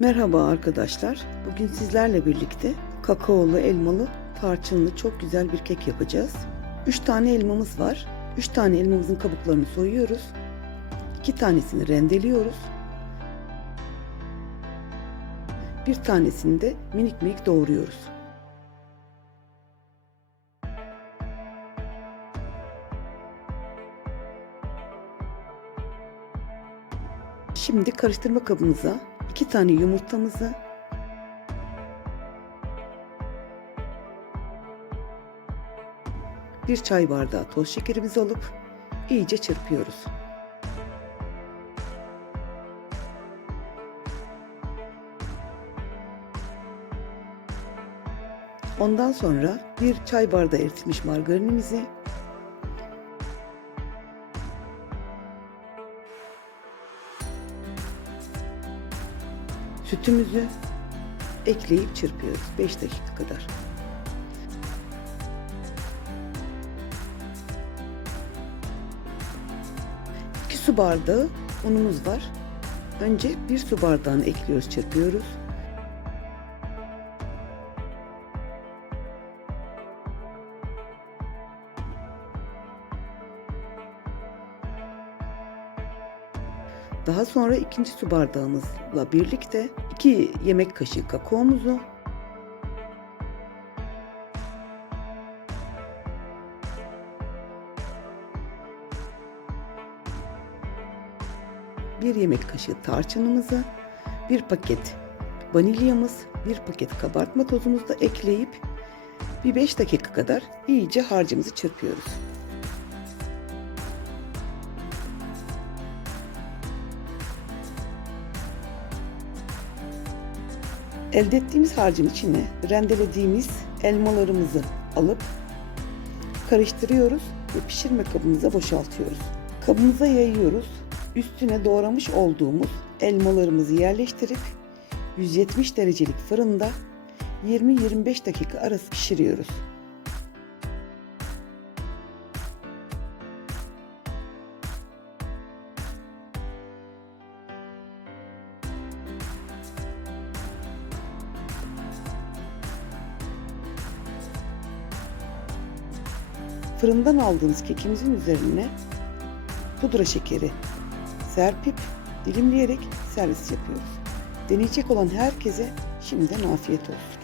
Merhaba arkadaşlar. Bugün sizlerle birlikte kakaolu, elmalı, tarçınlı çok güzel bir kek yapacağız. 3 tane elmamız var. 3 tane elmamızın kabuklarını soyuyoruz. 2 tanesini rendeliyoruz. Bir tanesini de minik minik doğruyoruz. Şimdi karıştırma kabımıza 2 tane yumurtamızı bir çay bardağı toz şekerimizi alıp iyice çırpıyoruz. Ondan sonra bir çay bardağı eritilmiş margarinimizi sütümüzü ekleyip çırpıyoruz 5 dakika kadar. Su bardağı unumuz var. Önce bir su bardağını ekliyoruz, çırpıyoruz. Daha sonra ikinci su bardağımızla birlikte 2 yemek kaşığı kakaomuzu bir yemek kaşığı tarçınımızı, bir paket vanilyamız, bir paket kabartma tozumuzu da ekleyip bir 5 dakika kadar iyice harcımızı çırpıyoruz. Elde ettiğimiz harcın içine rendelediğimiz elmalarımızı alıp karıştırıyoruz ve pişirme kabımıza boşaltıyoruz. Kabımıza yayıyoruz. Üstüne doğramış olduğumuz elmalarımızı yerleştirip 170 derecelik fırında 20-25 dakika arası pişiriyoruz. Fırından aldığımız kekimizin üzerine pudra şekeri serpip dilimleyerek servis yapıyoruz. Deneyecek olan herkese şimdiden afiyet olsun.